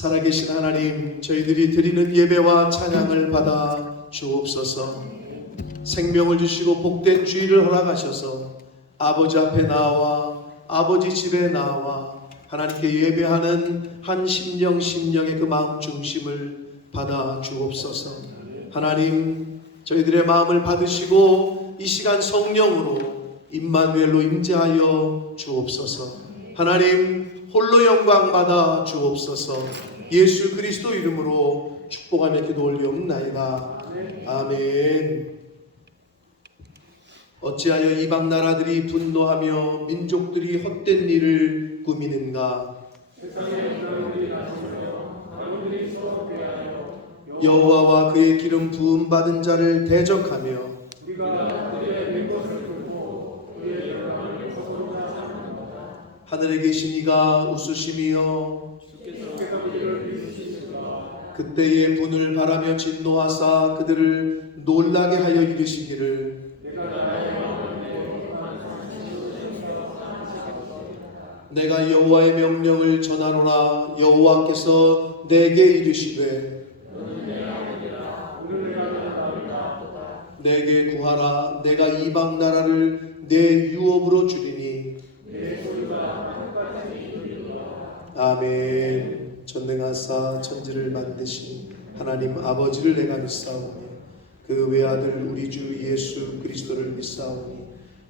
살아계신 하나님, 저희들이 드리는 예배와 찬양을 받아 주옵소서. 생명을 주시고 복된 주일을 허락하셔서 아버지 앞에 나와 아버지 집에 나와 하나님께 예배하는 한 심령의 그 마음 중심을 받아 주옵소서. 하나님, 저희들의 마음을 받으시고 이 시간 성령으로 임마누엘로 임재하여 주옵소서. 하나님, 홀로 영광 받아 주옵소서. 예수 그리스도 이름으로 축복하며 기도 올리옵나이다. 아멘. 어찌하여 이방 나라들이 분노하며 민족들이 헛된 일을 꾸미는가? 여호와와 그의 기름 부음 받은 자를 대적하며 하늘에 계신 이가 웃으시며 그때의 분을 바라며 진노하사 그들을 놀라게 하여 이르시기를 내가 여호와의 명령을 전하노라. 여호와께서 내게 이르시되 내게 구하라. 내가 이방 나라를 내 유업으로 주리니. 아멘. 전능하사 천지를 만드신 하나님 아버지를 내가 믿사오니 그 외아들 우리 주 예수 그리스도를 믿사오니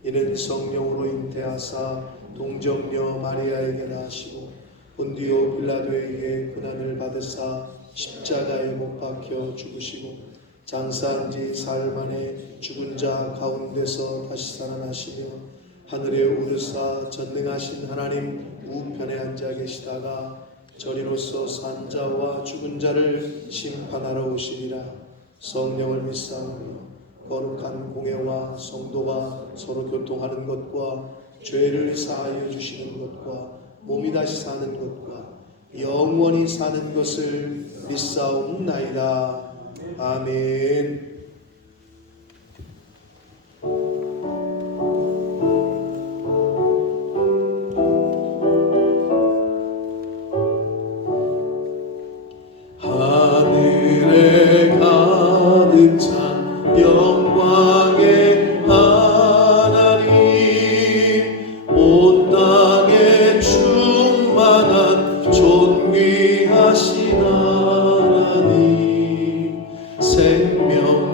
이는 성령으로 잉태하사 동정녀 마리아에게 나시고 본디오 빌라도에게 고난을 받으사 십자가에 못 박혀 죽으시고 장사한 지 사흘 만에 죽은 자 가운데서 다시 살아나시며 하늘에 오르사 전능하신 하나님 우편에 앉아 계시다가 저리로서 산 자와 죽은 자를 심판하러 오시리라. 성령을 믿사오니 거룩한 공회와 성도가 서로 교통하는 것과 죄를 사하여 주시는 것과 몸이 다시 사는 것과 영원히 사는 것을 믿사옵나이다. 아멘. 하늘에 가득 찬 영광의 하나님, 온 땅에 충만한 존귀하신 하나님, 생명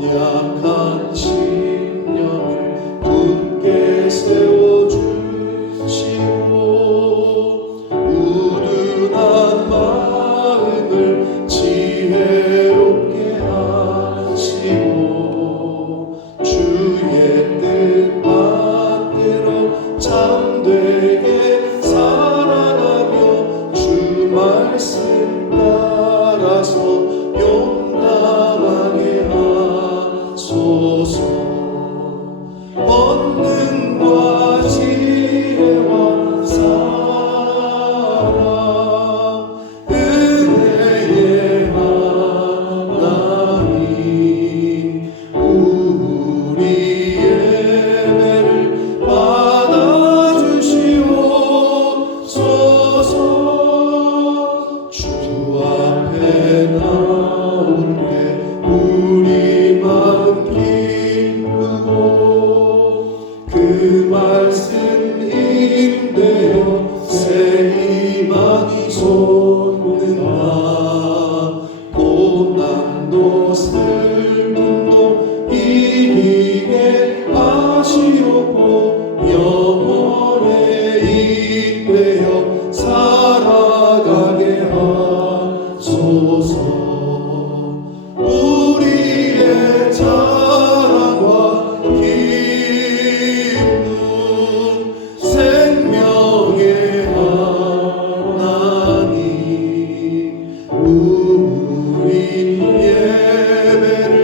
연약한 신령을 굳게 세워주시고 우둔한 마음을 지혜롭게 하시고 주의 뜻 받들어 참되게 살아가며 주 말씀 따라서 용감하게 하소서. 권능과 지혜와 사랑 은혜의 하나님 우리 예배를 받아주시옵소서. 주 앞에 나올 때 우리 마음 기쁘고 그 말씀 힘내어 새 희망이 솟는다. 고난도 슬픔도 이기게 하시옵고 영원에 인되어 살아가게 하소서. 우리의 자랑과 기쁨 생명의 하나님 우리 예배를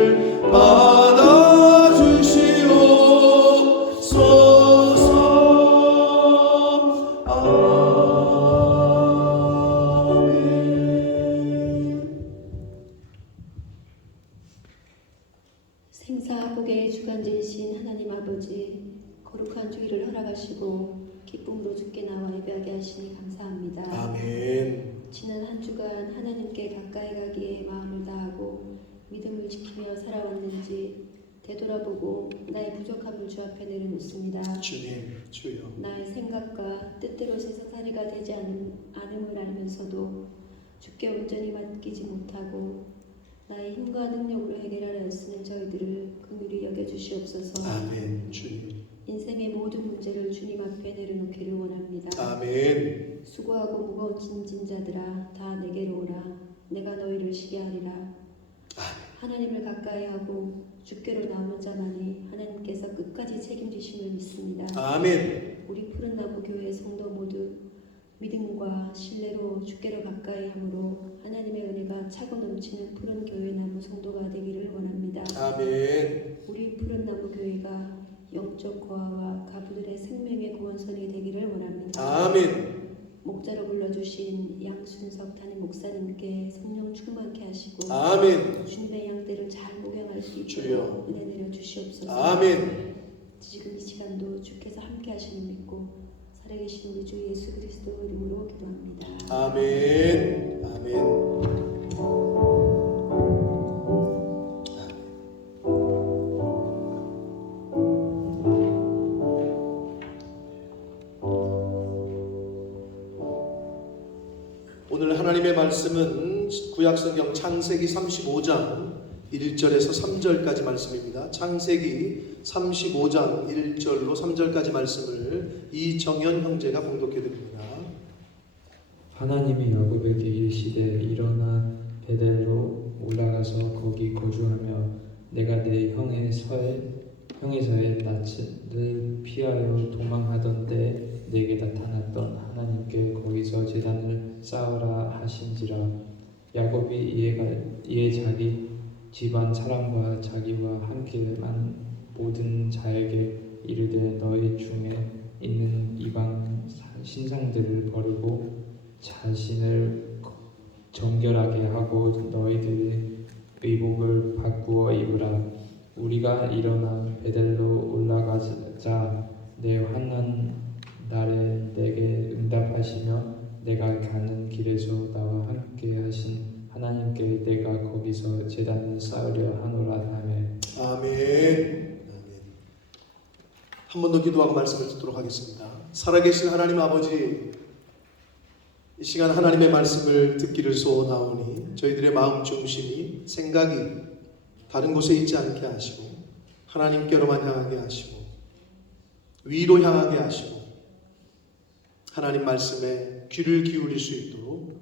받아주시옵소서. 아멘. 생사복의 주관제이신 하나님 아버지, 거룩한 주일을 허락하시고 기쁨으로 주께 나와 예배하게 하시니 감사합니다. 아멘. 지난 한 주간 하나님께 가까이 가기에 마음을 다하고 믿음을 지키며 살아왔는지 되돌아보고 나의 부족함을 주 앞에 내려놓습니다. 주님, 주여. 나의 생각과 뜻대로 세상살이가 되지 않음을 알면서도 주께 온전히 맡기지 못하고 나의 힘과 능력으로 해결하려 애쓰는 저희들을 긍휼히 여겨주시옵소서. 아멘. 주님. 인생의 모든 문제를 주님 앞에 내려놓기를 원합니다. 아멘. 수고하고 무거운 짐진 자들아 다 내게로 오라. 내가 너희를 쉬게 하리라. 하나님을 가까이 하고 주께로 나오는 자만이 하나님께서 끝까지 책임지심을 믿습니다. 아멘. 우리 푸른 나무 교회 성도 모두 믿음과 신뢰로 주께로 가까이 함으로 하나님의 은혜가 차고 넘치는 푸른 교회 나무 성도가 되기를 원합니다. 아멘. 우리 푸른 나무 교회가 영적 고아와 가부들의 생명의 구원선이 되기를 원합니다. 아멘. 목자로 불러주신 양순석 담임 목사님께 성령 충만케 하시고 아멘. 주님의 양떼를 잘 목양할 수 주여. 있도록 은혜 내려 주시옵소서. 아멘. 지금 이 시간도 주께서 함께 하시는 믿고 살아계신 우리 주 예수 그리스도 이름으로 기도합니다. 아멘. 아멘. 오늘 하나님의 말씀은 구약성경 창세기 35장 1절에서 3절까지 말씀입니다. 창세기 35장 1절로 3절까지 말씀을 이정현 형제가 봉독해 드립니다. 하나님이 야곱에게 이르시되 일어나 베델로 올라가서 거기 거주하며 내가 내 형의 서의 낯을 피하여 도망하던 때 내게 나타났던 하나님께 거기서 제단을 쌓으라 하신지라. 야곱이 이에 자기 집안 사람과 자기와 함께만 모든 자에게 이르되 너희 중에 있는 이방 신상들을 버리고 자신을 정결하게 하고 너희들의 의복을 바꾸어 입으라. 우리가 일어나 베델로 올라가자 내 환난 날에 내게 응답하시며 내가 가는 길에서 나와 함께 하신 하나님께 내가 거기서 제단을 쌓으려 하노라. 아멘. 아멘. 한 번 더 기도하고 말씀을 듣도록 하겠습니다. 살아계신 하나님 아버지, 이 시간 하나님의 말씀을 듣기를 소원하오니 저희들의 마음 중심이 생각이 다른 곳에 있지 않게 하시고 하나님께로만 향하게 하시고 위로 향하게 하시고 하나님 말씀에 귀를 기울일 수 있도록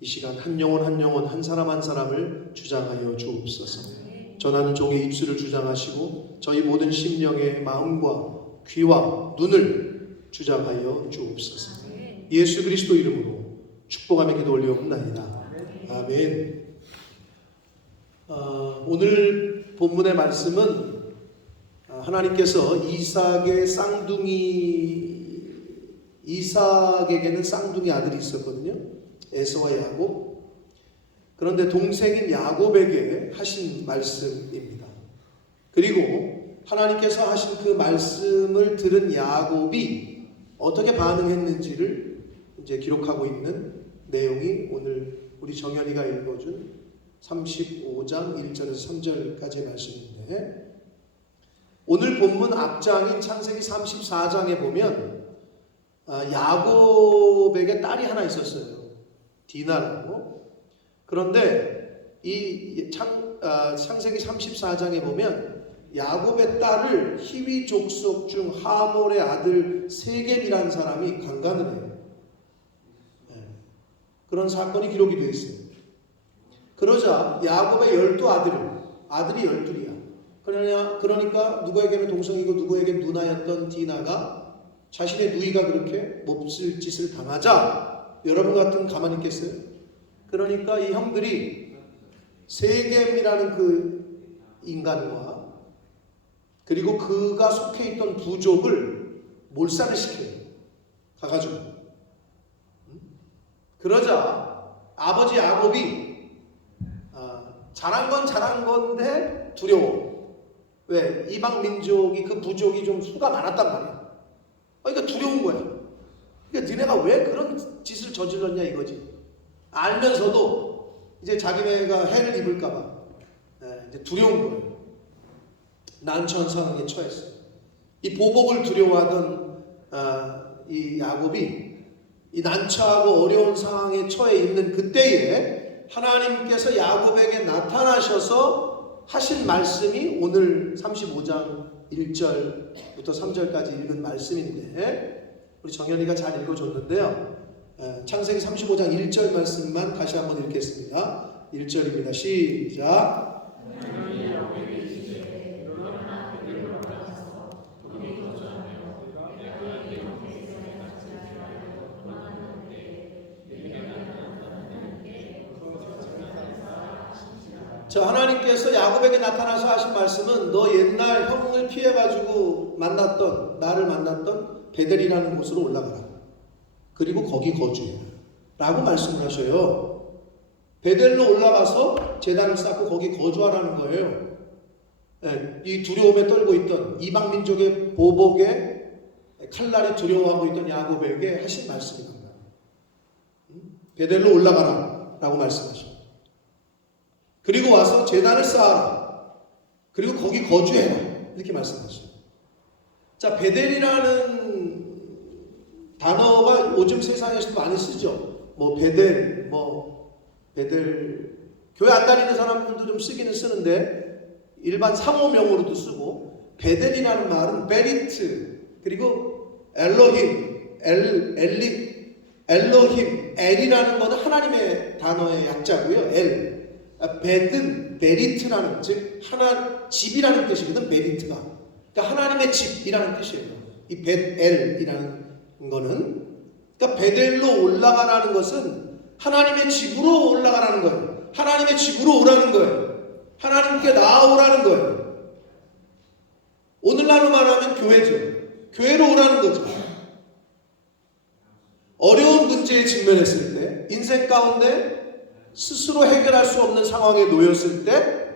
이 시간 한 영혼 한 영혼 한 사람 한 사람을 주장하여 주옵소서. 전하는 종의 입술을 주장하시고 저희 모든 심령의 마음과 귀와 눈을 주장하여 주옵소서. 예수 그리스도 이름으로 축복하며 기도 올리옵나이다. 아멘. 오늘 본문의 말씀은 하나님께서 이삭에게는 쌍둥이 아들이 있었거든요. 에서와 야곱. 그런데 동생인 야곱에게 하신 말씀입니다. 그리고 하나님께서 하신 그 말씀을 들은 야곱이 어떻게 반응했는지를 이제 기록하고 있는 내용이 오늘 우리 정연이가 읽어준 35장 1절에서 3절까지의 말씀인데, 오늘 본문 앞장인 창세기 34장에 보면 야곱에게 딸이 하나 있었어요. 디나라고. 그런데 이 창세기 34장에 보면 야곱의 딸을 히위 족속 중 하몰의 아들 세겜이라는 사람이 강간을 해요. 그런 사건이 기록이 되어 있어요. 그러자 야곱의 12아들이 12이야. 그러니까 누구에게는 동생이고 누구에게 누나였던 디나가 자신의 누이가 그렇게 몹쓸 짓을 당하자 여러분 같으면 가만히 있겠어요? 그러니까 이 형들이 세겜이라는 그 인간과 그리고 그가 속해 있던 부족을 몰살을 시켜요. 가가지고. 그러자 아버지 야곱이 잘한 건 잘한 건데 두려워. 왜? 이방 민족이 그 부족이 좀 수가 많았단 말이야. 그러니까 두려운 거야. 그러니까 니네가 왜 그런 짓을 저질렀냐 이거지. 알면서도 이제 자기네가 해를 입을까봐 이제 두려운 거예요. 난처한 상황에 처했어요. 이 보복을 두려워하던 이 야곱이 이 난처하고 어려운 상황에 처해 있는 그때에 하나님께서 야곱에게 나타나셔서 하신 말씀이 오늘 35장 1절부터 3절까지 읽은 말씀인데, 우리 정연이가 잘 읽어줬는데요. 창세기 35장 1절 말씀만 다시 한번 읽겠습니다. 1절입니다. 시작. 자, 하나님께서 야곱에게 나타나서 하신 말씀은 너 옛날 형을 피해가지고 나를 만났던 베델이라는 곳으로 올라가라. 그리고 거기 거주해라 라고 말씀을 하셔요. 베델로 올라가서 제단을 쌓고 거기 거주하라는 거예요. 이 두려움에 떨고 있던 이방민족의 보복에 칼날이 두려워하고 있던 야곱에게 하신 말씀입니다. 베델로 올라가라 라고 말씀하셔요. 그리고 와서 제단을 쌓아라. 그리고 거기 거주해라. 이렇게 말씀하셔요. 자, 베델이라는 단어가 요즘 세상에서도 많이 쓰죠. 베델, 교회 안 다니는 사람들도 좀 쓰기는 쓰는데 일반 상호명으로도 쓰고, 베델이라는 말은 베리트, 그리고 엘로힘, 엘이라는 것은 하나님의 단어의 약자고요. 벳은 베리트라는, 즉 집이라는 뜻이거든. 베리트가 그러니까 하나님의 집이라는 뜻이에요. 이 벳엘이라는 거는, 그러니까 베델로 올라가라는 것은 하나님의 집으로 올라가라는 거예요. 하나님의 집으로 오라는 거예요. 하나님께 나아오라는 거예요. 오늘날로 말하면 교회죠. 교회로 오라는 거죠. 어려운 문제에 직면했을 때, 인생 가운데 스스로 해결할 수 없는 상황에 놓였을 때,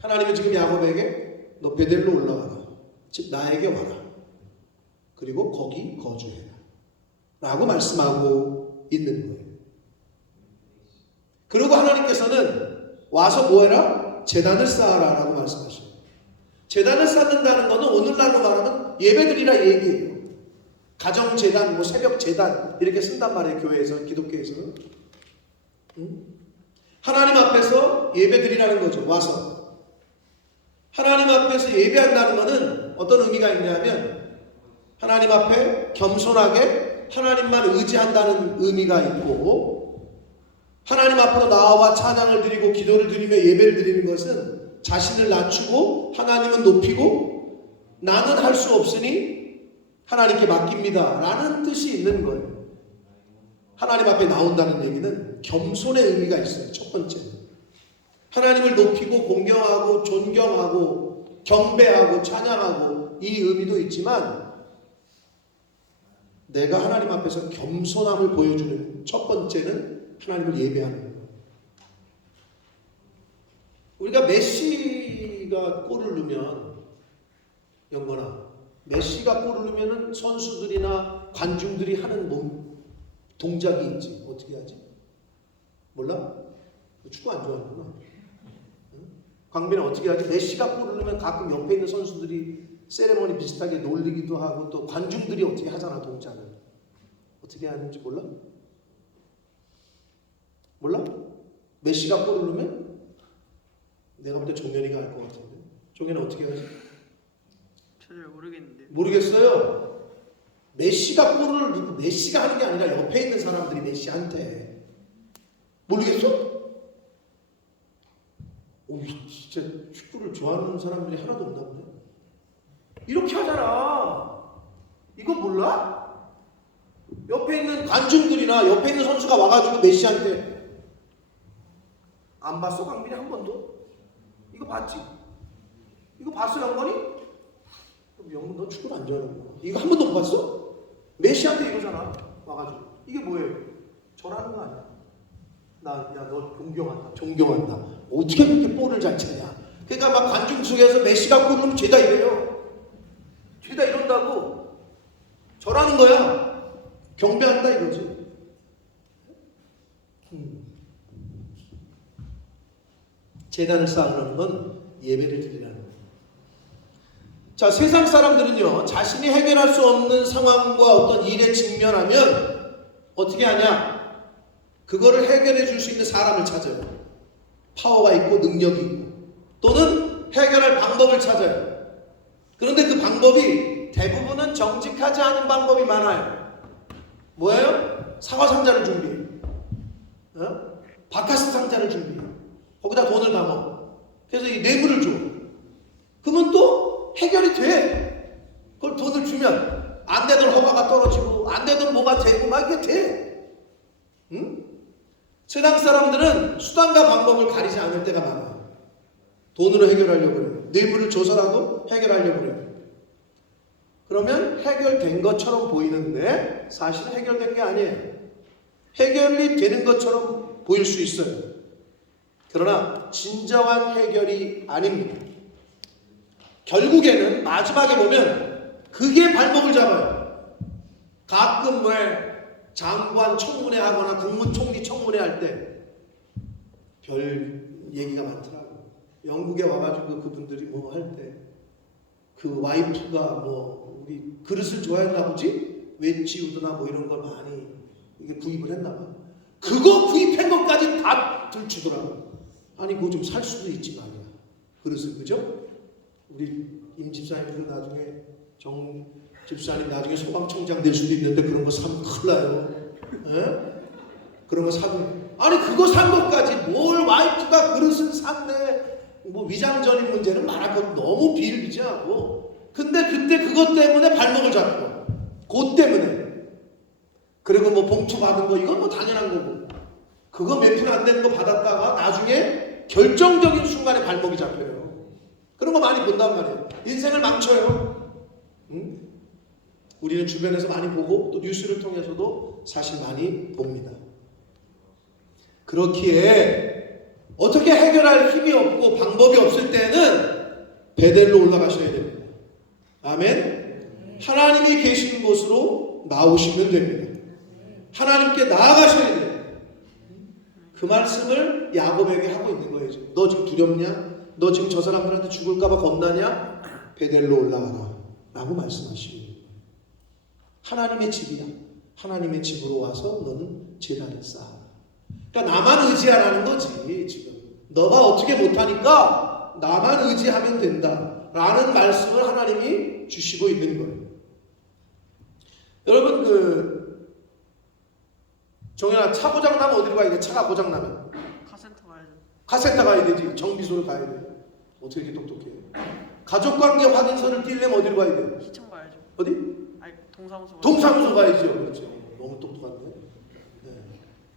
하나님은 지금 야곱에게 너 베델로 올라가라. 즉 나에게 와라. 그리고 거기 거주해라. 라고 말씀하고 있는 거예요. 그리고 하나님께서는 와서 뭐해라? 제단을 쌓아라 라고 말씀하셔요. 제단을 쌓는다는 것은 오늘날로 말하면 예배드리라 얘기예요. 가정제단, 새벽제단 이렇게 쓴단 말이에요. 교회에서, 기독교에서는. 하나님 앞에서 예배드리라는 거죠. 와서. 하나님 앞에서 예배한다는 것은 어떤 의미가 있냐면 하나님 앞에 겸손하게 하나님만 의지한다는 의미가 있고, 하나님 앞으로 나와 찬양을 드리고 기도를 드리며 예배를 드리는 것은 자신을 낮추고 하나님은 높이고 나는 할 수 없으니 하나님께 맡깁니다 라는 뜻이 있는 거예요. 하나님 앞에 나온다는 얘기는 겸손의 의미가 있어요. 첫 번째는 하나님을 높이고 공경하고 존경하고 경배하고 찬양하고 이 의미도 있지만, 내가 하나님 앞에서 겸손함을 보여주는 첫 번째는 하나님을 예배하는 거예요. 우리가 메시가 골을 넣으면, 영건아, 메시가 골을 넣으면 선수들이나 관중들이 하는 동작이 있지. 어떻게 하지? 몰라? 축구 안 좋아하는구나. 광빈아 어떻게 하지? 메시가 골을 넣으면 가끔 옆에 있는 선수들이 세레머니 비슷하게 놀리기도 하고 또 관중들이 어떻게 하잖아, 동작을. 어떻게 하는지 몰라? 몰라? 메시가 골을 넣으면? 내가 볼 때 종현이가 알 것 같은데. 종현이 어떻게 하지? 잘 모르겠는데. 모르겠어요. 메시가 골을 넣고 메시가 하는 게 아니라 옆에 있는 사람들이 메시한테. 모르겠어? 오, 진짜 축구를 좋아하는 사람들이 하나도 없나 보네. 이렇게 하잖아. 이거 몰라? 옆에 있는 관중들이나 옆에 있는 선수가 와가지고 메시한테 안 봤어? 강민이 한 번도? 이거 봤지? 이거 봤어, 영건이? 영건 너 축구를 안 좋아하는구나. 이거 한 번도 못 봤어? 메시한테 이러잖아. 와가지고 이게 뭐예요? 저라는 거 아니야? 야, 너 존경한다. 존경한다. 어떻게 그렇게 볼을 잘 차냐? 그러니까 막 관중 속에서 메시가 골을 넣으면 죄다 이래요. 죄다 이런다고. 저라는 거야. 경배한다 이거지. 제단을 쌓으라는 건 예배를 드리라는 거예요. 자, 세상 사람들은요, 자신이 해결할 수 없는 상황과 어떤 일에 직면하면 어떻게 하냐? 그거를 해결해 줄 수 있는 사람을 찾아요. 파워가 있고 능력이 있고, 또는 해결할 방법을 찾아요. 그런데 그 방법이 대부분은 정직하지 않은 방법이 많아요. 뭐예요? 사과 상자를 준비해. 바카스 상자를 준비해. 거기다 돈을 담아. 그래서 이 뇌물을 줘. 그러면 또 해결이 돼. 그걸 돈을 주면 안 되던 허가가 떨어지고 안 되던 뭐가 되고 막 이게 돼. 응? 세상 사람들은 수단과 방법을 가리지 않을 때가 많아요. 돈으로 해결하려고 해요. 뇌물을 줘서라도 해결하려고 해요. 그러면 해결된 것처럼 보이는데 사실은 해결된 게 아니에요. 해결이 되는 것처럼 보일 수 있어요. 그러나 진정한 해결이 아닙니다. 결국에는 마지막에 보면 그게 발목을 잡아요. 가끔 왜 장관 청문회 하거나 국무총리 청문회 할 때 별 얘기가 많더라고요. 영국에 와가지고 그분들이 뭐 할 때 그 와이프가 뭐 우리 그릇을 좋아했나 보지? 웨지우드나 뭐 이런 걸 많이 이게 구입을 했나 봐. 그거 구입한 것까지 다 들추더라고. 아니 그거 좀 살 수도 있지 말이야. 그릇을, 그죠? 우리 임 집사님도 나중에 정 집사님 나중에 소방청장 될 수도 있는데 그런 거 사면 큰일 나요. 에? 그런 거 사면 아니 그거 산 것까지 뭘 와이프가 그릇을 샀네. 뭐 위장전입 문제는 말할 것 너무 비일비재하고. 근데 그때 그것 때문에 발목을 잡고 그것 때문에 그리고 뭐 봉투 받은 거 이건 뭐 당연한 거고 그거 몇 푼 안 되는 거 받았다가 나중에 결정적인 순간에 발목이 잡혀요. 그런 거 많이 본단 말이에요. 인생을 망쳐요. 응? 우리는 주변에서 많이 보고 또 뉴스를 통해서도 사실 많이 봅니다. 그렇기에 어떻게 해결할 힘이 없고 방법이 없을 때는 베델로 올라가셔야 됩니다. 아멘. 하나님이 계신 곳으로 나오시면 됩니다. 하나님께 나아가셔야 돼요. 그 말씀을 야곱에게 하고 있는 거예요. 너 지금 두렵냐? 너 지금 저 사람들한테 죽을까봐 겁나냐? 베델로 올라가라 라고 말씀하시는 거예요. 하나님의 집이야. 하나님의 집으로 와서 너는 제단을 쌓아. 그러니까 나만 의지하라는 거지. 지금 너가 어떻게 못하니까 나만 의지하면 된다 라는 말씀을 하나님이 주시고 있는 거예요. 여러분 정현아, 차 고장나면 어디로 가야 돼? 차가 고장나면 카센터 가야죠. 카센터 가야 되지. 정비소를 가야 돼. 어떻게 이렇게 똑똑해? 가족관계 확인서를 띄려면 어디로 가야 돼? 시청 가야죠. 어디? 아니 동사무소. 동사무소 가야죠. 그렇죠. 너무 똑똑한데. 네.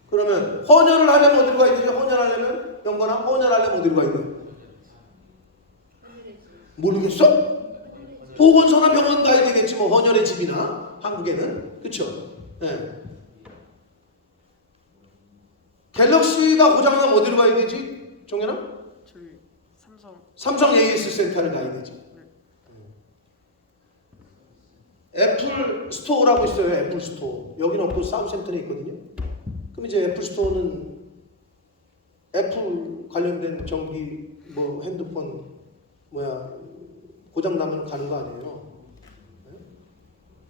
그러면 헌혈을 하려면 어디로 가야 되죠? 헌혈하려면 영건아, 헌혈하려면 어디로 가야 돼? 모르겠어? 보건소나 병원 가야 되겠지. 뭐 헌혈의 집이나 한국에는 그렇죠. 네. 갤럭시가 고장나면 어디로 가야 되지? 종현아? 저기 삼성 AS 센터를 가야 되죠. 애플 스토어라고 있어요. 애플 스토어. 여기는 없고 사우센터에 있거든요. 그럼 이제 애플 스토어는 애플 관련된 전기, 뭐 핸드폰, 고장 나면 가는 거 아니에요.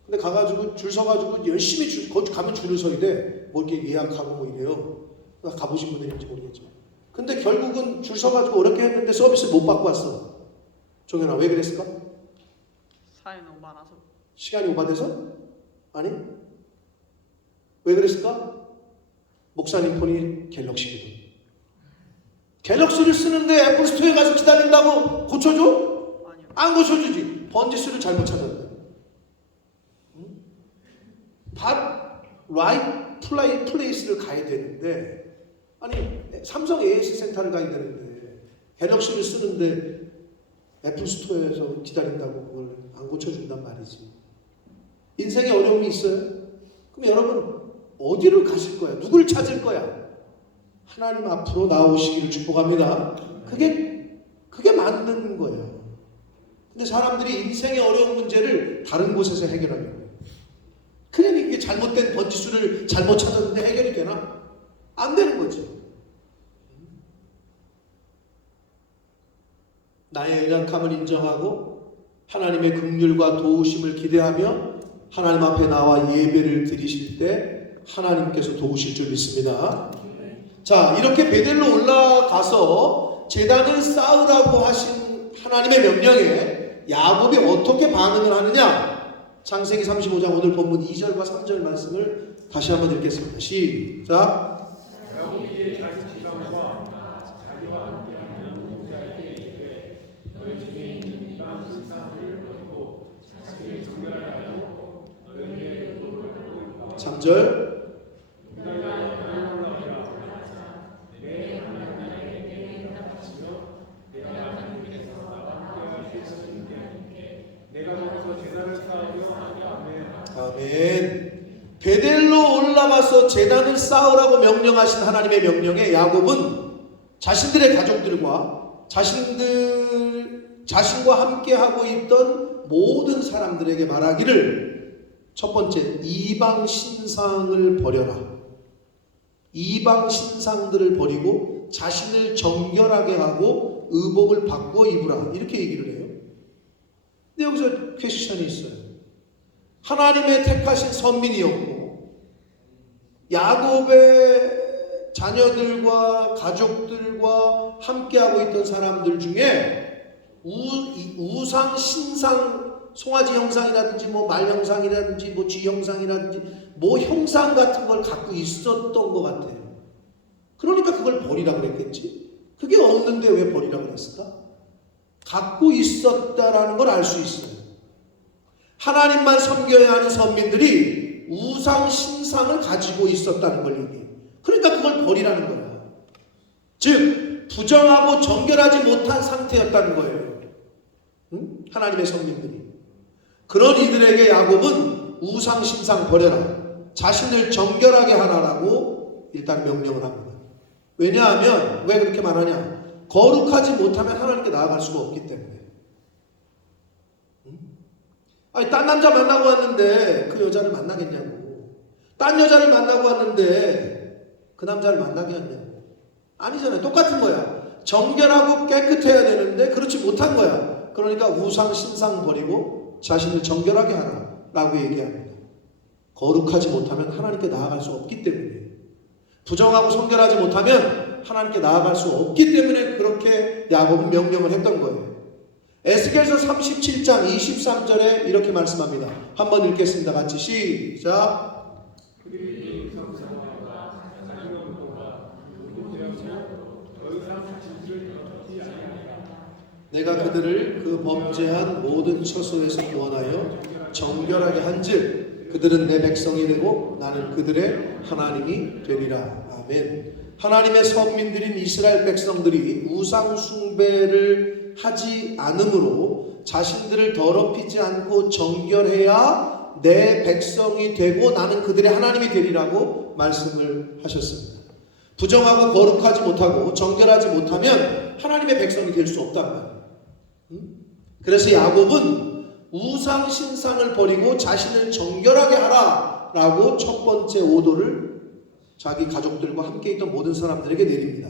근데 가가지고 줄 서가지고 열심히 거기 가면 줄을 서야 돼. 뭐 이렇게 예약하고 뭐 이래요. 가보신 분들인지 모르겠지만. 근데 결국은 줄 서가지고 어렵게 했는데 서비스 못 받고 왔어. 종현아, 왜 그랬을까? 사연이 너무 많아서. 시간이 오바돼서? 아니? 왜 그랬을까? 목사님 폰이 갤럭시거든. 갤럭시를 쓰는데 애플 스토어에 가서 기다린다고 고쳐줘? 아니요. 안 고쳐주지. 번지수를 잘못 찾았네. 라이트 플레이스를 가야 되는데, 아니 삼성 AS 센터를 가야 되는데 갤럭시를 쓰는데 애플 스토어에서 기다린다고 그걸 안 고쳐준단 말이지. 인생에 어려움이 있어요? 그럼 여러분 어디를 가실 거야? 누굴 찾을 거야? 하나님 앞으로 나오시기를 축복합니다. 그게 맞는 거예요. 근데 사람들이 인생의 어려운 문제를 다른 곳에서 해결하려고 해요. 그러니 이게 잘못된 번지수를 잘못 찾았는데 해결이 되나? 안 되는 거지. 나의 연약함을 인정하고 하나님의 긍휼과 도우심을 기대하며 하나님 앞에 나와 예배를 드리실 때 하나님께서 도우실 줄 믿습니다. 자, 이렇게 베델로 올라가서 제단을 쌓으라고 하신 하나님의 명령에 야곱이 어떻게 반응을 하느냐? 창세기 35장 오늘 본문 2절과 3절 말씀을 다시 한번 읽겠습니다. 시작. 삼절 아멘. 베델로 올라가서 제단을 쌓으라고 명령하신 하나님의 명령에 야곱은 자신들의 가족들과 자신과 함께 하고 있던 모든 사람들에게 말하기를, 첫 번째, 이방 신상을 버려라. 이방 신상들을 버리고 자신을 정결하게 하고 의복을 바꿔 입으라. 이렇게 얘기를 해요. 근데 여기서 퀘스천이 있어요. 하나님의 택하신 선민이었고 야곱의 자녀들과 가족들과 함께하고 있던 사람들 중에 우상 신상, 송아지 형상이라든지 뭐 말 형상이라든지 뭐 쥐 형상이라든지 뭐 형상 같은 걸 갖고 있었던 것 같아요. 그러니까 그걸 버리라고 그랬겠지. 그게 없는데 왜 버리라고 그랬을까? 갖고 있었다라는 걸 알 수 있어요. 하나님만 섬겨야 하는 선민들이 우상 신상을 가지고 있었다는 걸 얘기해요. 그러니까 그걸 버리라는 거야. 즉 부정하고 정결하지 못한 상태였다는 거예요. 응? 하나님의 선민들이. 그런 이들에게 야곱은 우상 신상 버려라, 자신을 정결하게 하라라고 일단 명령을 합니다. 왜냐하면 왜 그렇게 말하냐? 거룩하지 못하면 하나님께 나아갈 수가 없기 때문에. 아니, 딴 남자 만나고 왔는데 그 여자를 만나겠냐고. 딴 여자를 만나고 왔는데 그 남자를 만나겠냐고. 아니잖아요. 똑같은 거야. 정결하고 깨끗해야 되는데 그렇지 못한 거야. 그러니까 우상 신상 버리고 자신을 정결하게 하라 라고 얘기합니다. 거룩하지 못하면 하나님께 나아갈 수 없기 때문에. 부정하고 성결하지 못하면 하나님께 나아갈 수 없기 때문에 그렇게 야곱은 명령을 했던 거예요. 에스겔서 37장 23절에 이렇게 말씀합니다. 한번 읽겠습니다. 같이 시작. 내가 그들을 그 범죄한 모든 처소에서 구원하여 정결하게 한즉 그들은 내 백성이 되고 나는 그들의 하나님이 되리라. 아멘. 하나님의 선민들인 이스라엘 백성들이 우상 숭배를 하지 않으므로 자신들을 더럽히지 않고 정결해야 내 백성이 되고 나는 그들의 하나님이 되리라고 말씀을 하셨습니다. 부정하고 거룩하지 못하고 정결하지 못하면 하나님의 백성이 될 수 없단 말이에요. 그래서 야곱은 우상 신상을 버리고 자신을 정결하게 하라라고 첫 번째 오도를 자기 가족들과 함께 있던 모든 사람들에게 내립니다.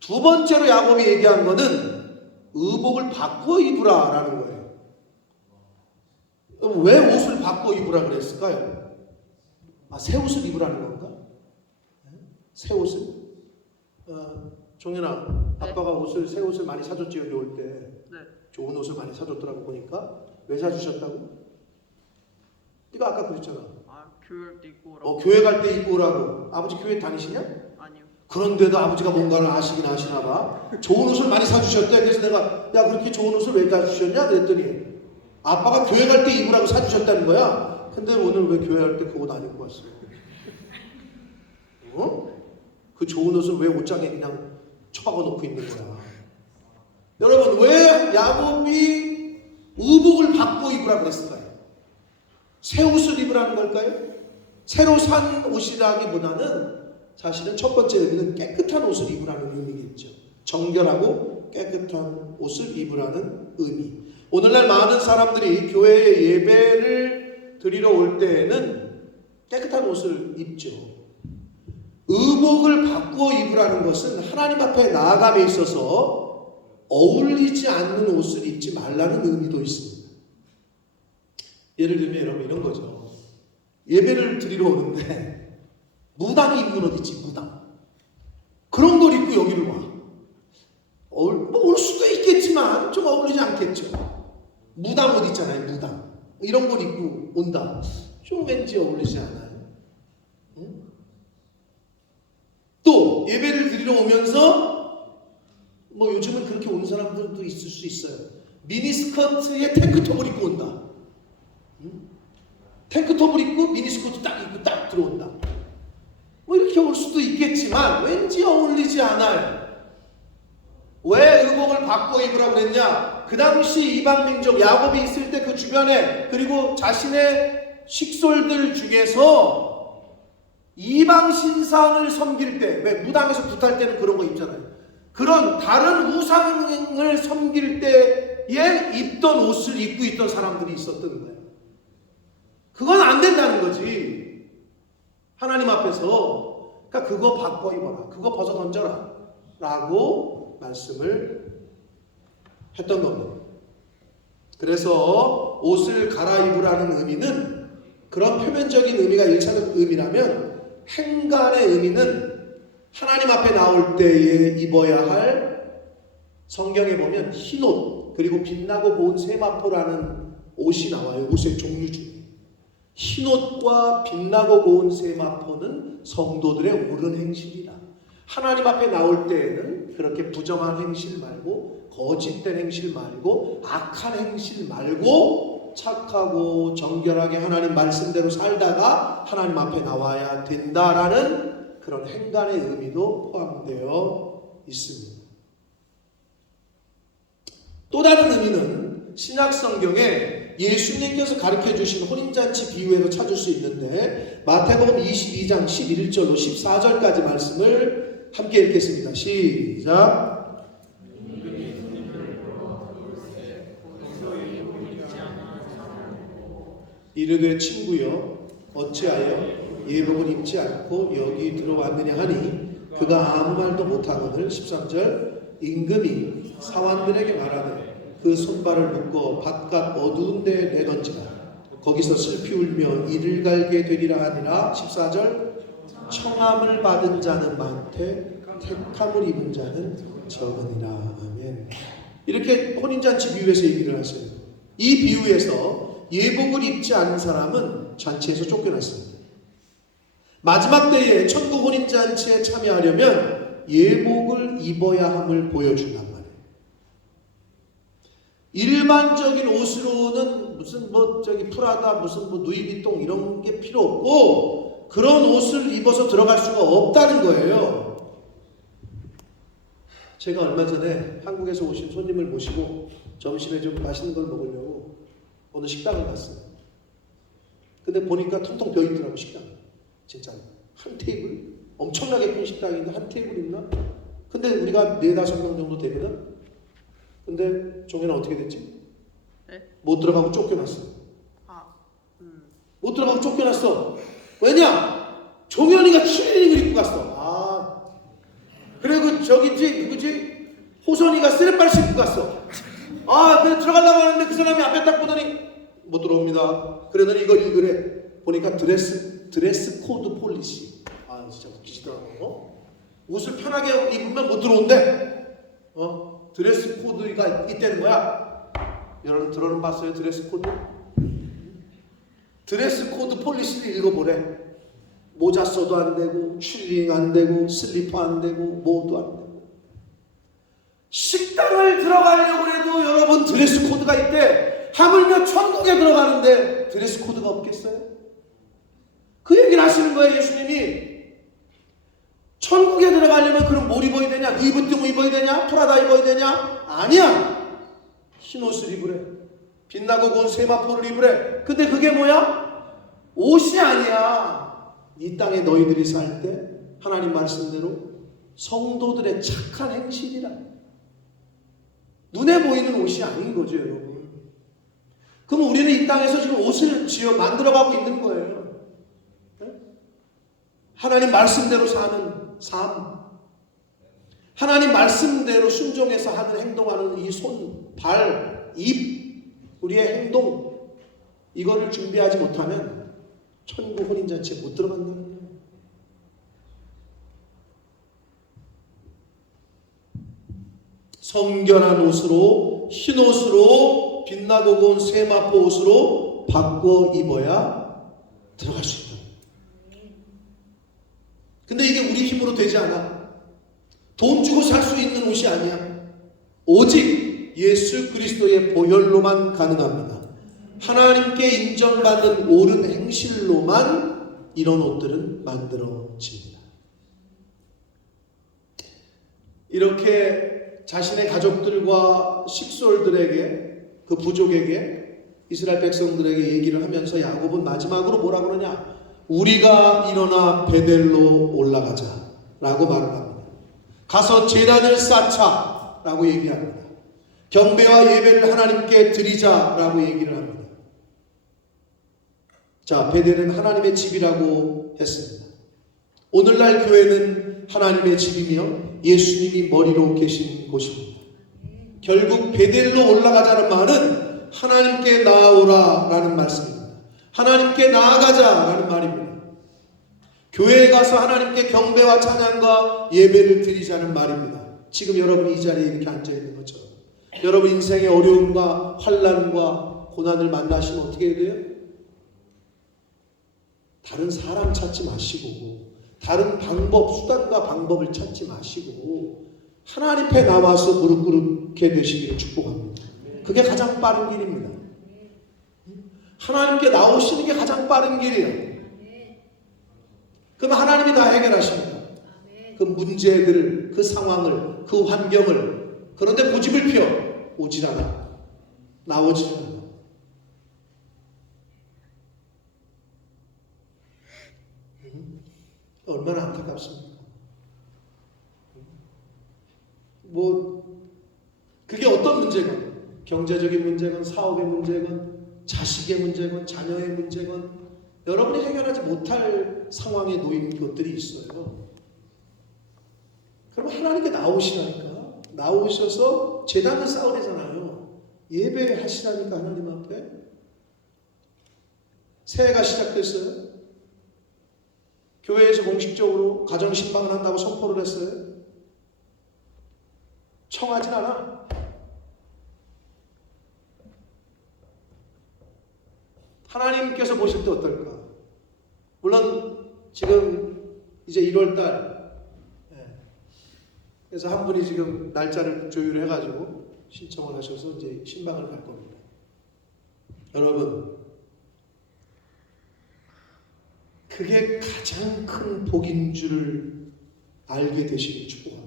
두 번째로 야곱이 얘기한 것은 의복을 바꿔 입으라라는 거예요. 왜 옷을 바꿔 입으라 그랬을까요? 새 옷을 입으라는 건가? 새 옷을? 종현아, 아빠가 새 옷을 많이 사줬지. 여기 올 때 네. 좋은 옷을 많이 사줬더라고 보니까. 왜 사주셨다고? 네가 아까 그랬잖아. 교회 때 입고 오라고. 교회 갈 때 입고 오라고. 아버지 교회 다니시냐? 아니요. 그런데도 아버지가 뭔가를 아시긴 아시나 봐. 좋은 옷을 많이 사주셨대. 그래서 내가 야 그렇게 좋은 옷을 왜 사주셨냐 그랬더니 아빠가 교회 갈 때 입으라고 사주셨다는 거야. 근데 오늘 왜 교회 갈 때 그 옷 안 입고 왔어? 그 좋은 옷을 왜 옷장에 그냥 처박아 놓고 있는 거야? 여러분, 왜 야곱이 의복을 바꿔 입으라 그랬을까요? 새 옷을 입으라는 걸까요? 새로 산 옷이라기보다는 사실은 첫 번째 의미는 깨끗한 옷을 입으라는 의미겠죠. 정결하고 깨끗한 옷을 입으라는 의미. 오늘날 많은 사람들이 교회에 예배를 드리러 올 때에는 깨끗한 옷을 입죠. 의복을 바꿔 입으라는 것은 하나님 앞에 나아감에 있어서 어울리지 않는 옷을 입지 말라는 의미도 있습니다. 예를 들면 여러분 이런 거죠. 예배를 드리러 오는데 무당 입는 옷 있지, 무당. 그런 걸 입고 여기를 와. 올 수도 있겠지만 좀 어울리지 않겠죠. 무당 옷 있잖아요, 무당. 이런 걸 입고 온다. 좀 왠지 어울리지 않아요. 응? 또 예배를 드리러 오면서 요즘은 그렇게 오는 사람들도 있을 수 있어요. 미니스커트에 탱크톱을 입고 온다. 응? 탱크톱을 입고 미니스커트 딱 입고 딱 들어온다. 이렇게 올 수도 있겠지만 왠지 어울리지 않아요. 왜 의복을 바꿔 입으라고 그랬냐? 그 당시 이방민족 야곱이 있을 때 그 주변에 그리고 자신의 식솔들 중에서 이방 신상을 섬길 때, 왜 무당에서 굿할 때는 그런 거 입잖아요. 그런 다른 우상을 섬길 때에 입던 옷을 입고 있던 사람들이 있었던 거예요. 그건 안 된다는 거지. 하나님 앞에서. 그러니까 그거 바꿔 입어라. 그거 벗어 던져라. 라고 말씀을 했던 겁니다. 그래서 옷을 갈아입으라는 의미는 그런 표면적인 의미가 1차적 의미라면 행간의 의미는 하나님 앞에 나올 때에 입어야 할, 성경에 보면 흰옷 그리고 빛나고 고운 세마포라는 옷이 나와요. 옷의 종류 중에. 흰옷과 빛나고 고운 세마포는 성도들의 옳은 행실이라. 하나님 앞에 나올 때에는 그렇게 부정한 행실 말고 거짓된 행실 말고 악한 행실 말고 착하고 정결하게 하나님 말씀대로 살다가 하나님 앞에 나와야 된다라는 그런 행간의 의미도 포함되어 있습니다. 또 다른 의미는 신약 성경에 예수님께서 가르쳐 주신 혼인잔치 비유에도 찾을 수 있는데 마태복음 22장 11절로 14절까지 말씀을 함께 읽겠습니다. 시작. 이르되 친구여 어찌하여 예복을 입지 않고 여기 들어왔느냐 하니 그가 아무 말도 못하거늘. 13절. 임금이 사환들에게 말하되 그 손발을 묶어 바깥 어두운 데에 내던지라. 거기서 슬피 울며 이를 갈게 되리라 하니라. 14절. 청함을 받은 자는 많되 택함을 입은 자는 적으니라. 아멘. 이렇게 혼인잔치 비유에서 얘기를 하세요. 이 비유에서 예복을 입지 않은 사람은 잔치에서 쫓겨났습니다. 마지막 때에 천국 혼인잔치에 참여하려면 예복을 입어야 함을 보여준단 말이에요. 일반적인 옷으로는 무슨 프라다 무슨 누이비통 이런 게 필요 없고 그런 옷을 입어서 들어갈 수가 없다는 거예요. 제가 얼마 전에 한국에서 오신 손님을 모시고 점심에 좀 맛있는 걸 먹으려고 어느 식당을 갔어요. 근데 보니까 텅텅 비어 있더라고 식당. 진짜 한 테이블 엄청나게 큰 식당인데 한 테이블 있나? 근데 우리가 4-5명 정도 되거든. 근데 종현은 어떻게 됐지? 네? 못 들어가고 쫓겨났어. 못 들어가고 쫓겨났어. 왜냐? 종현이가 추리닝을 입고 갔어. 그리고 누구지? 호선이가 쓰레빨 신고 갔어. 그래 들어가려고 하는데 그 사람이 앞에 딱 보더니 못 들어옵니다. 그러더니 이걸 읽으래. 보니까 드레스 코드 폴리시. 진짜 웃기시더라고. 옷을 편하게 입으면 못 들어온대. 드레스 코드가 있다는 거야. 여러분 들어봤어요? 드레스 코드? 드레스 코드 폴리시를 읽어보래. 모자 써도 안 되고 추리닝 안 되고 슬리퍼 안 되고 뭐도 안 되고. 식당을 들어가려고 해도 여러분 드레스 코드가 있대. 하물며 천국에 들어가는데 드레스 코드가 없겠어요? 그 얘기를 하시는 거예요. 예수님이. 천국에 들어가려면 그럼 뭘 입어야 되냐? 루이비통 입어야 되냐? 프라다 입어야 되냐? 아니야. 흰 옷을 입으래. 빛나고 고운 세마포를 입으래. 근데 그게 뭐야? 옷이 아니야. 이 땅에 너희들이 살 때 하나님 말씀대로 성도들의 착한 행실이라. 눈에 보이는 옷이 아닌 거죠, 여러분. 그럼 우리는 이 땅에서 지금 옷을 만들어가고 있는 거예요. 하나님 말씀대로 사는 삶, 하나님 말씀대로 순종해서 하는 행동하는 이 손, 발, 입, 우리의 행동, 이거를 준비하지 못하면 천국 혼인잔치에 못 들어간다는 거예요. 성결한 옷으로, 흰 옷으로, 빛나고 고운 세마포 옷으로 바꿔 입어야 들어갈 수 있다. 근데 이게 우리 힘으로 되지 않아. 돈 주고 살 수 있는 옷이 아니야. 오직 예수 그리스도의 보혈로만 가능합니다. 하나님께 인정받는 옳은 행실로만 이런 옷들은 만들어집니다. 이렇게 자신의 가족들과 식솔들에게, 그 부족에게, 이스라엘 백성들에게 얘기를 하면서 야곱은 마지막으로 뭐라 그러냐? 우리가 일어나 베델로 올라가자 라고 말을 합니다. 가서 제단을 쌓자 라고 얘기합니다. 경배와 예배를 하나님께 드리자 라고 얘기를 합니다. 자, 베델은 하나님의 집이라고 했습니다. 오늘날 교회는 하나님의 집이며 예수님이 머리로 계신 곳입니다. 결국 베델로 올라가자는 말은 하나님께 나아오라 라는 말씀입니다. 하나님께 나아가자 라는 말입니다. 교회에 가서 하나님께 경배와 찬양과 예배를 드리자는 말입니다. 지금 여러분이 이 자리에 이렇게 앉아있는 것처럼 여러분 인생의 어려움과 환난과 고난을 만나시면 어떻게 해야 돼요? 다른 사람 찾지 마시고 다른 수단과 방법을 찾지 마시고 하나님 앞에 나와서 무릎 꿇게 되시기를 축복합니다. 그게 가장 빠른 길입니다. 하나님께 나오시는 게 가장 빠른 길이에요. 그럼 하나님이 다 해결하십니다. 그 문제들, 그 상황을, 그 환경을. 그런데 고집을 피워 오질 않아. 나오질 않아. 얼마나 안타깝습니까? 그게 어떤 문제건, 경제적인 문제건, 사업의 문제건, 자식의 문제건, 자녀의 문제건, 여러분이 해결하지 못할 상황에 놓인 것들이 있어요. 그럼 하나님께 나오시라니까. 나오셔서 제단을 쌓으래잖아요. 예배하시라니까 하나님 앞에. 새해가 시작됐어요. 교회에서 공식적으로 가정신방을 한다고 선포를 했어요. 청하진 않아. 하나님께서 보실 때 어떨까? 물론 지금 이제 1월달, 그래서 한 분이 지금 날짜를 조율해가지고 신청을 하셔서 이제 신방을 갈 겁니다. 여러분, 그게 가장 큰 복인 줄을 알게 되시길 축복합니다.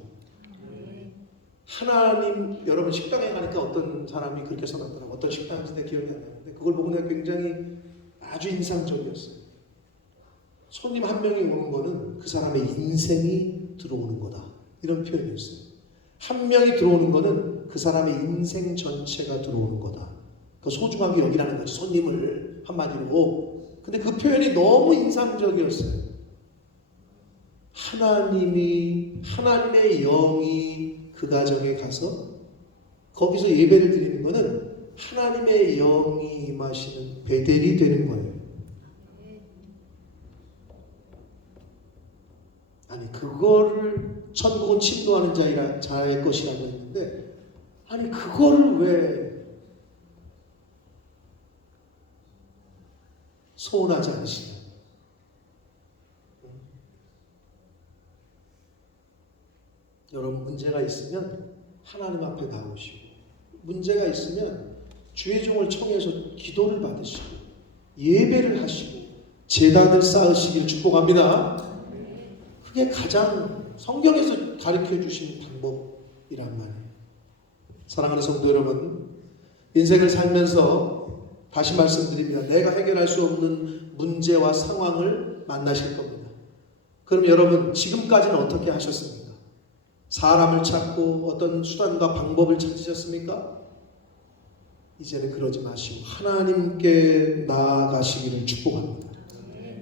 하나님, 여러분 식당에 가니까 어떤 사람이 그렇게 써놨더라고. 어떤 식당인지 기억이 안 나는데 그걸 보고 내가 굉장히 아주 인상적이었어요. 손님 한 명이 오는 거는 그 사람의 인생이 들어오는 거다, 이런 표현이었어요. 한 명이 들어오는 거는 그 사람의 인생 전체가 들어오는 거다. 그 소중하게 여기라는 거지, 손님을 한마디로. 근데 그 표현이 너무 인상적이었어요. 하나님의 영이 그 가정에 가서 거기서 예배를 드리는 거는 하나님의 영이 임하시는 베델이 되는 거예요. 아니, 그거를 천국은 침노하는 자의 것이라고 했는데, 아니 그거를 왜 소원하지 않으시냐? 여러분, 문제가 있으면 하나님 앞에 나오시고, 문제가 있으면 주의 종을 청해서 기도를 받으시고 예배를 하시고 제단을 쌓으시기를 축복합니다. 그게 가장 성경에서 가르쳐 주신 방법이란 말이에요. 사랑하는 성도 여러분, 인생을 살면서 다시 말씀드립니다. 내가 해결할 수 없는 문제와 상황을 만나실 겁니다. 그럼 여러분, 지금까지는 어떻게 하셨습니까? 사람을 찾고 어떤 수단과 방법을 찾으셨습니까? 이제는 그러지 마시고 하나님께 나아가시기를 축복합니다.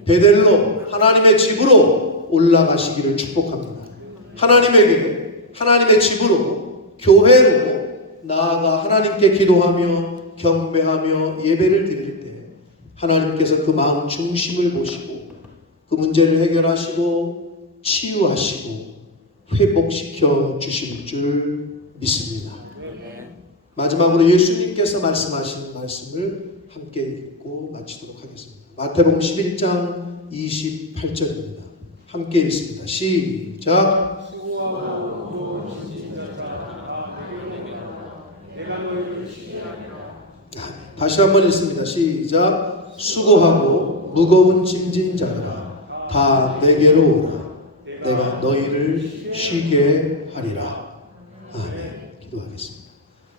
베델로, 하나님의 집으로 올라가시기를 축복합니다. 하나님에게, 하나님의 집으로, 교회로 나아가 하나님께 기도하며 경배하며 예배를 드릴 때 하나님께서 그 마음 중심을 보시고 그 문제를 해결하시고 치유하시고 회복시켜 주실 줄 믿습니다. 마지막으로 예수님께서 말씀하신 말씀을 함께 읽고 마치도록 하겠습니다. 마태복음 11장 28절입니다. 함께 읽습니다. 시작. 다시 한번 읽습니다. 시작. 수고하고 무거운 짐진 자들아, 다 내게로 오라. 내가 너희를 쉬게 하리라. 아멘. 기도하겠습니다.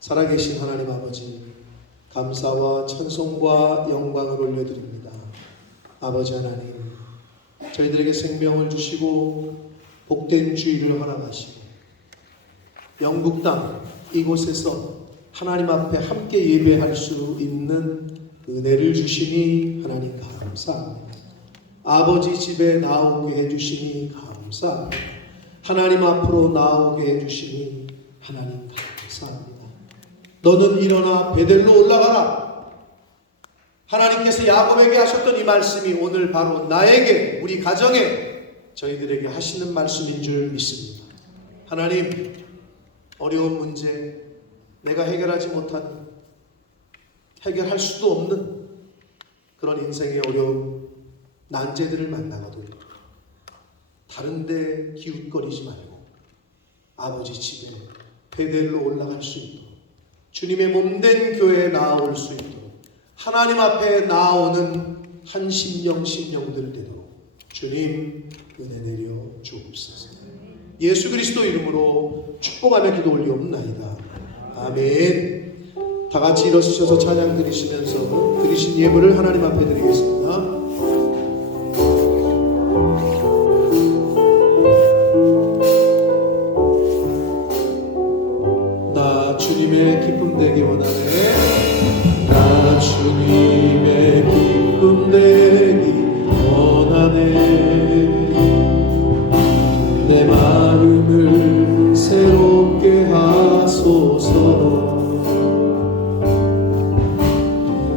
살아계신 하나님 아버지, 감사와 찬송과 영광을 올려드립니다. 아버지 하나님, 저희들에게 생명을 주시고 복된 주일을 허락하시고 영국 땅 이곳에서 하나님 앞에 함께 예배할 수 있는 은혜를 주시니 하나님 감사합니다. 아버지 집에 나오게 해주시니 감사합니다. 하나님 앞으로 나오게 해주시니 하나님 감사합니다. 너는 일어나 베델로 올라가라. 하나님께서 야곱에게 하셨던 이 말씀이 오늘 바로 나에게, 우리 가정에, 저희들에게 하시는 말씀인 줄 믿습니다. 하나님, 어려운 문제, 내가 해결하지 못한, 해결할 수도 없는 그런 인생의 어려운 난제들을 만나가도 다른 데 기웃거리지 말고 아버지 집에 베델로 올라갈 수 있도록, 주님의 몸된 교회에 나아올 수 있도록, 하나님 앞에 나아오는 한 심령들 되도록 주님 은혜 내려 주옵소서. 예수 그리스도 이름으로 축복하며 기도 올리옵나이다. 아멘. 다 같이 일어서셔서 찬양 드리시면서 드리신 예물을 하나님 앞에 드리겠습니다. 나 주님의 기쁨 되기 원하네. 나 주님의 기쁨 되기 원하네. 내 마음을 새롭게 하소서.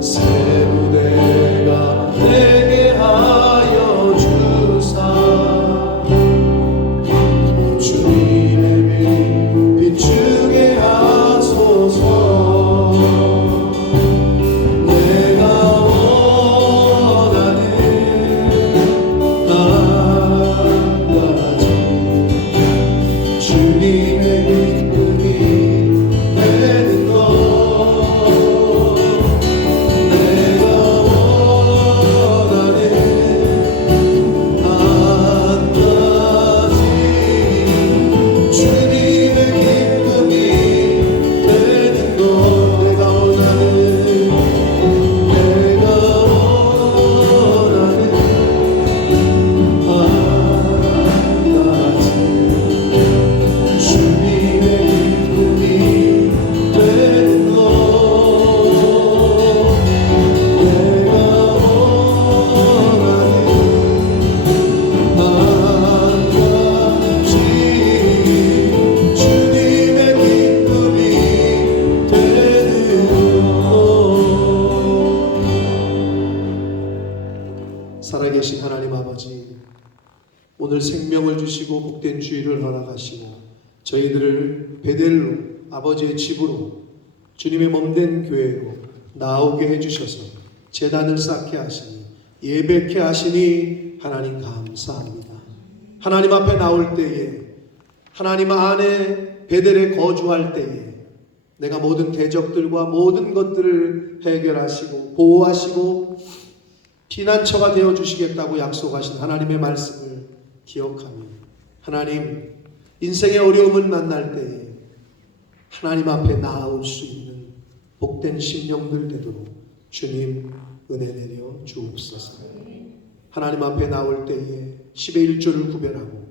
새 무대가 살아계신 하나님 아버지, 오늘 생명을 주시고 복된 주일을 허락하시고 저희들을 베델로 아버지의 집으로 주님의 몸된 교회로 나오게 해주셔서 제단을 쌓게 하시니 예배케 하시니 하나님 감사합니다. 하나님 앞에 나올 때에 하나님 안에 베델에 거주할 때에 내가 모든 대적들과 모든 것들을 해결하시고 보호하시고 피난처가 되어주시겠다고 약속하신 하나님의 말씀을 기억하며 하나님 인생의 어려움을 만날 때에 하나님 앞에 나아올 수 있는 복된 심령들 되도록 주님 은혜 내려 주옵소서. 하나님 앞에 나올 때에 10의 1조를 구별하고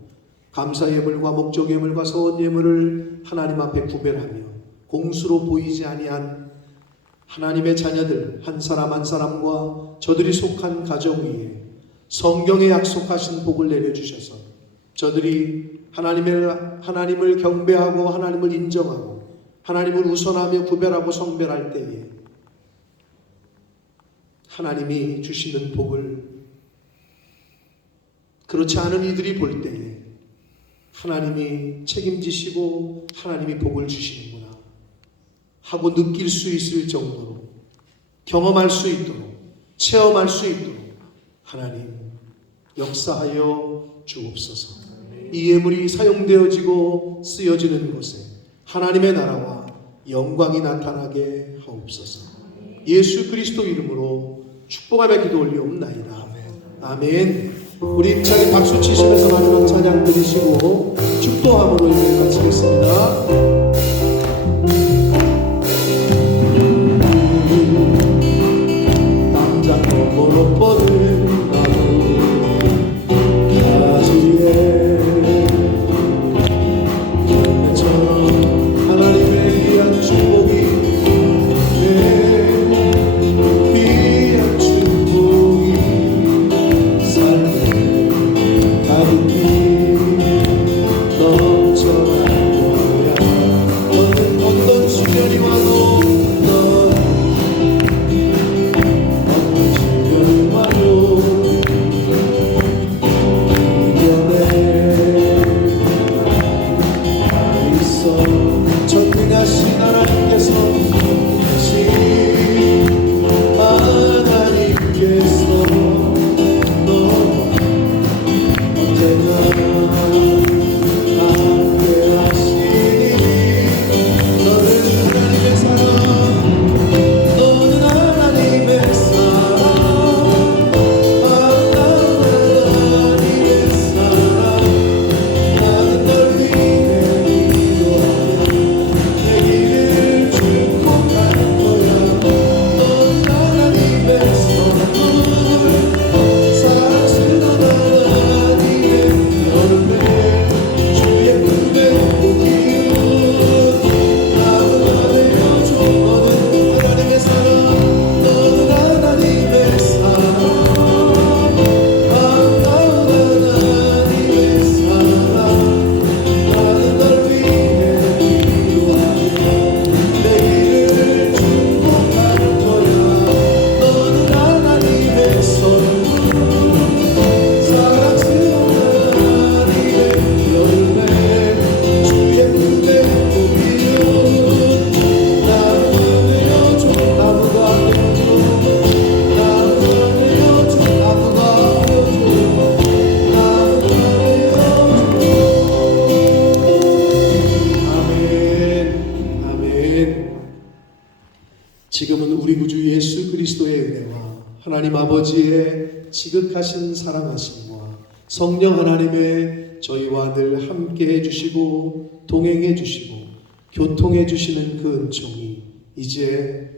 감사 예물과 목적 예물과 서원 예물을 하나님 앞에 구별하며 공수로 보이지 아니한 하나님의 자녀들 한 사람 한 사람과 저들이 속한 가정 위에 성경에 약속하신 복을 내려주셔서 저들이 하나님을 경배하고 하나님을 인정하고 하나님을 우선하며 구별하고 성별할 때에 하나님이 주시는 복을 그렇지 않은 이들이 볼 때에 하나님이 책임지시고 하나님이 복을 주시는구나 하고 느낄 수 있을 정도로 경험할 수 있도록 체험할 수 있도록 하나님 역사하여 주옵소서. 이 예물이 사용되어지고 쓰여지는 곳에 하나님의 나라와 영광이 나타나게 하옵소서. 예수 그리스도 이름으로 축복하며 기도 올리옵나이다. 아멘. 우리 힘차게 박수 치시면서 마지막 찬양 드리시고 축도함으로 예배 마치겠습니다. 당장 너머로 뻗은 나무 가지에 열매처럼 하나님의 귀한 축복이 귀한 축복이 삶에 가득히 넘쳐날 거야. 어떤 시련이 와도 어떤 시련이 와도 이겨내 있어. 전능하신 하나님께서 너와 언제나 함께 하시니 너는 하나님의 사랑 너는 하나님의 사랑 하나님의 사랑 나는 널 위해 기도하며 내 길을 축복할 거야. 너는 하나님의 선물 사랑스러운 하나님의 열매 주의 품에 복이 나도 알려줘. 너는 하나님의 사랑 너는 하나님의 사랑 하나님의 사랑 나는 널 위해 기도하며 내 길을 축복할 거야. 너는 하나님의 선물 사랑스러운 하나님의 열매 주의 품에 복이요 나무 내려줘. 나무가 되어줘. 나무가 되어줘. 나무가 되어줘. 나무가 되어줘. 아멘. 아멘. 지금은 우리 구주 예수 그리스도의 은혜와 하나님 아버지의 지극하신 사랑하심과 성령 하나님의 저희와 늘 함께 해주시고 동행해 주시고 교통해 주시는 그 은총이 이제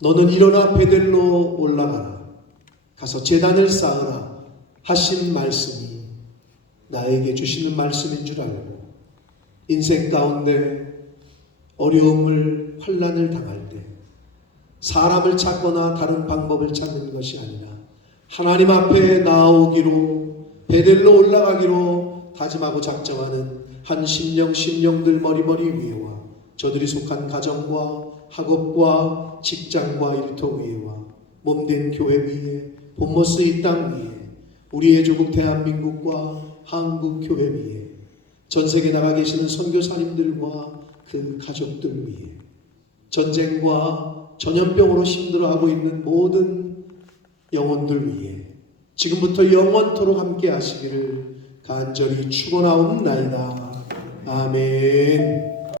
너는 일어나 베델로 올라가라 가서 제단을 쌓으라 하신 말씀이 나에게 주시는 말씀인 줄 알고 인생 가운데 어려움을 환난을 당할 때 사람을 찾거나 다른 방법을 찾는 것이 아니라 하나님 앞에 나아오기로 베델로 올라가기로 다짐하고 작정하는 한 심령들 머리머리 위에와 저들이 속한 가정과 학업과 직장과 일터 위에와 몸된 교회 위에 본모스 이 땅 위에 우리의 조국 대한민국과 한국교회 위에 전 세계 나가 계시는 선교사님들과 그 가족들 위에 전쟁과 전염병으로 힘들어하고 있는 모든 영혼들 위해 지금부터 영원토록 함께 하시기를 간절히 축원하옵나이다. 아멘.